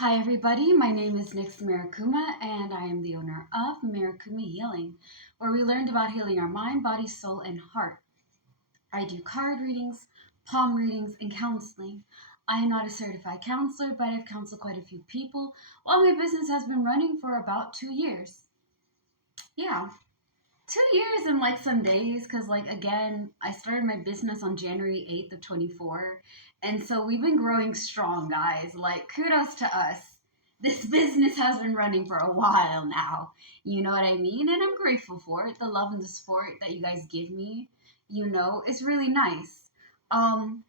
Hi everybody, my name is Nix Marikuma and I am the owner of Marikuma Healing, where we learned about healing our mind, body, soul, and heart. I do card readings, palm readings, and counseling. I am not a certified counselor, but I've counseled quite a few people while my business has been running for about 2 years. Yeah, 2 years and like some days, because again, I started my business on January 8th of 24, and so we've been growing strong, guys. Like, kudos to us. This business has been running for a while now. You know what I mean? And I'm grateful for it. The love and the support that you guys give me, is really nice. Um,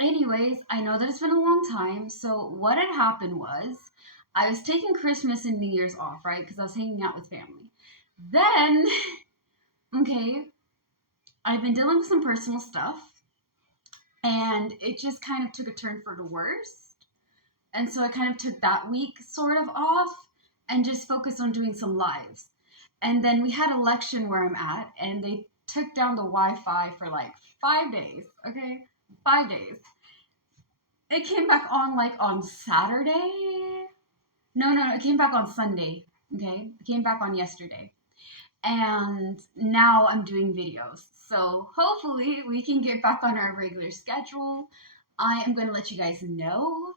Anyways, I know that it's been a long time. So what had happened was I was taking Christmas and New Year's off, right? Because I was hanging out with family. Then, okay, I've been dealing with some personal stuff, and it just kind of took a turn for the worst. And so I kind of took that week sort of off and just focused on doing some lives. And then we had election where I'm at, and they took down the Wi-Fi for like 5 days. Okay, 5 days. It came back on like on Saturday. No, it came back on Sunday. Okay, it came back on yesterday. And now I'm doing videos. So hopefully we can get back on our regular schedule. I am going to let you guys know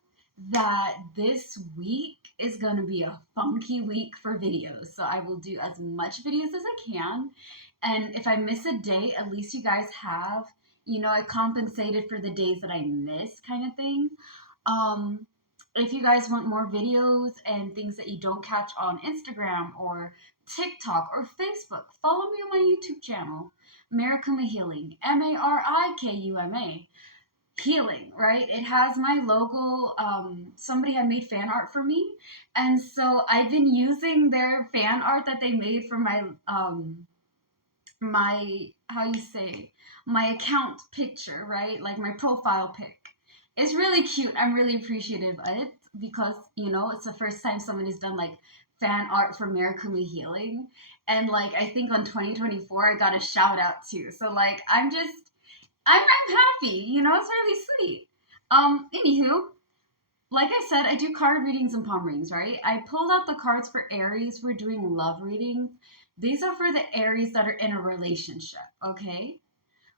that this week is going to be a funky week for videos. So I will do as much videos as I can. And if I miss a day, at least you guys have, I compensated for the days that I miss, kind of thing. Um, if you guys want more videos and things that you don't catch on Instagram or TikTok or Facebook, follow me on my YouTube channel, Marikuma Healing, Marikuma Healing, right? It has my logo. Somebody had made fan art for me, and so I've been using their fan art that they made for my how you say my account picture, right? Like my profile pic. It's really cute. I'm really appreciative of it because it's the first time someone has done like fan art for Marikuma Healing, and like I think on 2024 I got a shout out too. So like I'm happy. It's really sweet. Anywho, like I said, I do card readings and palm readings, right? I pulled out the cards for Aries. We're doing love readings. These are for the Aries that are in a relationship, okay?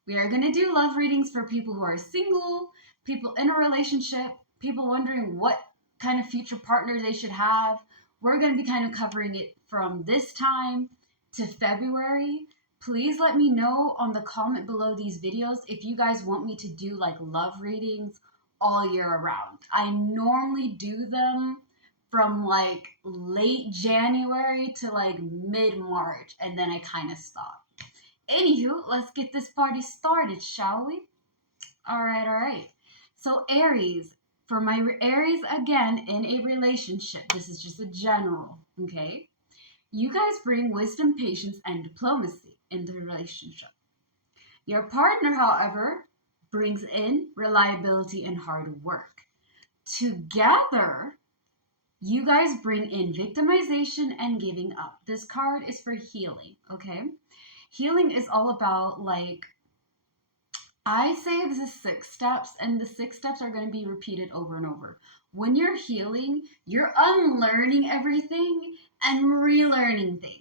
We are going to do love readings for people who are single, people in a relationship, people wondering what kind of future partner they should have. We're going to be kind of covering it from this time to February. Please let me know on the comment below these videos if you guys want me to do like love readings all year around. I normally do them from like late January to like mid March, and then I kind of stop. Anywho, let's get this party started, shall we? All right. So Aries, for my Aries again in a relationship, this is just a general, okay? You guys bring wisdom, patience, and diplomacy into the relationship. Your partner, however, brings in reliability and hard work. Together, you guys bring in victimization and giving up. This card is for healing, okay? Healing is all about like I say this is 6 steps, and the 6 steps are going to be repeated over and over. When you're healing, you're unlearning everything and relearning things.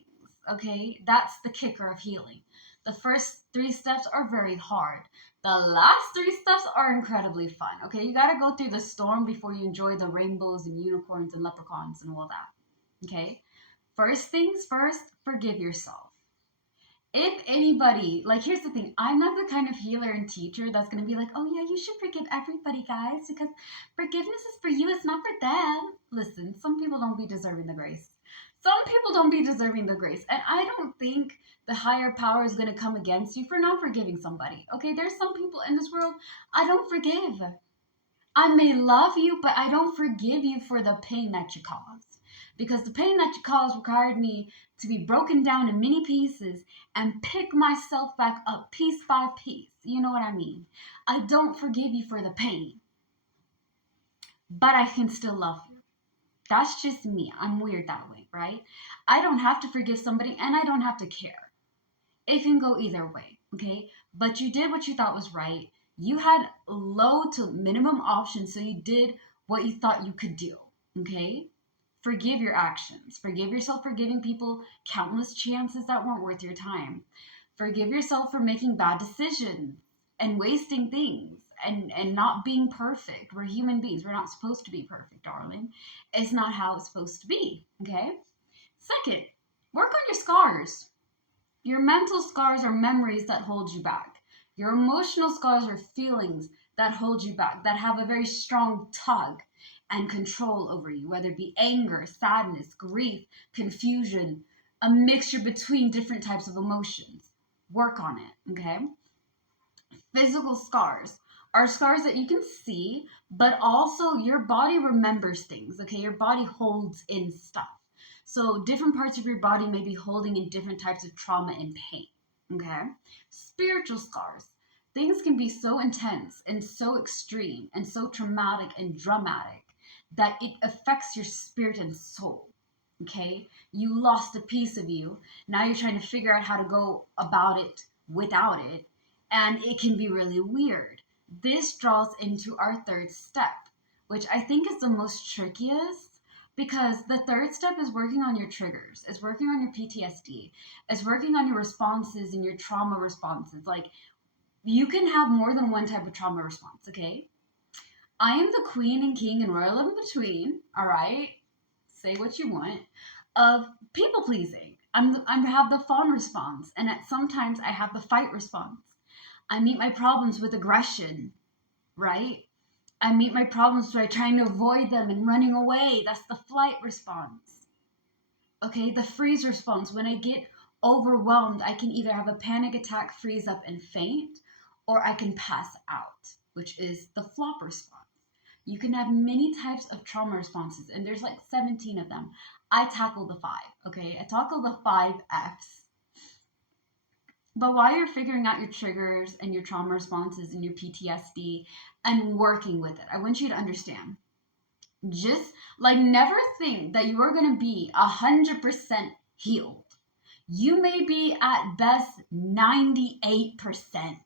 Okay, that's the kicker of healing. The first 3 steps are very hard. The last 3 steps are incredibly fun. Okay, you got to go through the storm before you enjoy the rainbows and unicorns and leprechauns and all that. Okay, first things first, forgive yourself. If anybody, like, here's the thing, I'm not the kind of healer and teacher that's going to be like, oh yeah, you should forgive everybody, guys, because forgiveness is for you, it's not for them. Listen, some people don't be deserving the grace. Some people don't be deserving the grace. And I don't think the higher power is going to come against you for not forgiving somebody. Okay, there's some people in this world I don't forgive. I may love you, but I don't forgive you for the pain that you caused. Because the pain that you caused required me to be broken down in many pieces and pick myself back up piece by piece. You know what I mean? I don't forgive you for the pain, but I can still love you. That's just me. I'm weird that way, right? I don't have to forgive somebody and I don't have to care. It can go either way, okay? But you did what you thought was right. You had low to minimum options, so you did what you thought you could do. Okay? Forgive your actions. Forgive yourself for giving people countless chances that weren't worth your time. Forgive yourself for making bad decisions and wasting things and not being perfect. We're human beings. We're not supposed to be perfect, darling. It's not how it's supposed to be. Okay? Second, work on your scars. Your mental scars are memories that hold you back. Your emotional scars are feelings that hold you back, that have a very strong tug and control over you, whether it be anger, sadness, grief, confusion, a mixture between different types of emotions. Work on it, okay? Physical scars are scars that you can see, but also your body remembers things, okay? Your body holds in stuff. So different parts of your body may be holding in different types of trauma and pain, okay? Spiritual scars. Things can be so intense and so extreme and so traumatic and dramatic that it affects your spirit and soul, okay? You lost a piece of you. Now you're trying to figure out how to go about it without it, and it can be really weird. This draws into our third step, which I think is the most trickiest because the third step is working on your triggers, it's working on your PTSD, it's working on your responses and your trauma responses. Like, you can have more than one type of trauma response, okay? I am the queen and king and royal in between, all right? Say what you want, of people pleasing. I have the fawn response, and sometimes I have the fight response. I meet my problems with aggression, right? I meet my problems by trying to avoid them and running away. That's the flight response. Okay, the freeze response. When I get overwhelmed, I can either have a panic attack, freeze up, and faint, or I can pass out, which is the flop response. You can have many types of trauma responses, and there's like 17 of them. I tackle the 5, okay? I tackle the 5 Fs. But while you're figuring out your triggers and your trauma responses and your PTSD and working with it, I want you to understand, just like never think that you are going to be 100% healed. You may be at best 98%,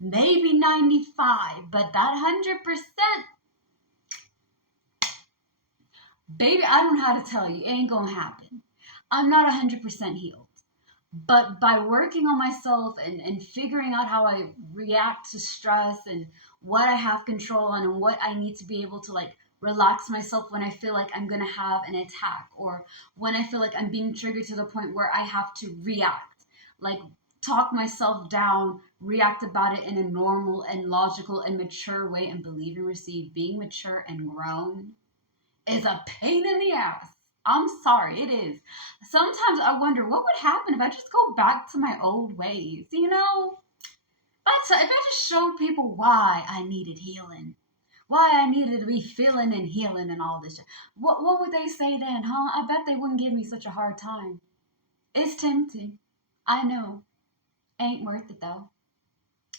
maybe 95%, but that 100%, baby, I don't know how to tell you, it ain't going to happen. I'm not 100% healed. But by working on myself and figuring out how I react to stress and what I have control on and what I need to be able to like relax myself when I feel like I'm going to have an attack, or when I feel like I'm being triggered to the point where I have to react, like talk myself down, react about it in a normal and logical and mature way, and believe and receive. Being mature and grown is a pain in the ass. I'm sorry, it is. Sometimes I wonder what would happen if I just go back to my old ways, you know? If I just showed people why I needed healing, why I needed to be feeling and healing and all this shit. What would they say then, huh? I bet they wouldn't give me such a hard time. It's tempting. I know. Ain't worth it though.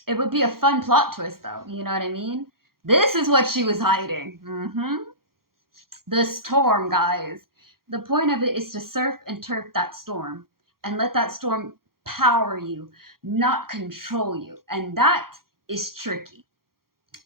It would be a fun plot twist though, you know what I mean? This is what she was hiding. The storm, guys. The point of it is to surf and turf that storm and let that storm power you, not control you. And that is tricky.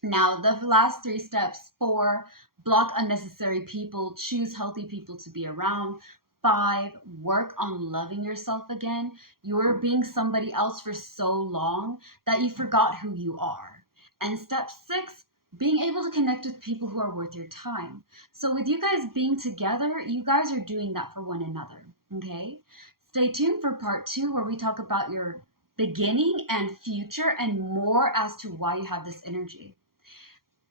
Now, the last 3 steps: 4, block unnecessary people, choose healthy people to be around. 5, work on loving yourself again. You're being somebody else for so long that you forgot who you are. And step 6, being able to connect with people who are worth your time. So with you guys being together, you guys are doing that for one another, okay? Stay tuned for part 2 where we talk about your beginning and future and more as to why you have this energy.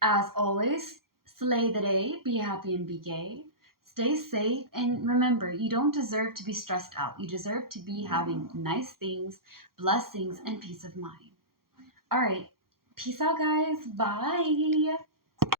As always, slay the day, be happy and be gay. Stay safe, and remember, you don't deserve to be stressed out. You deserve to be having nice things, blessings, and peace of mind. All right. Peace out, guys. Bye.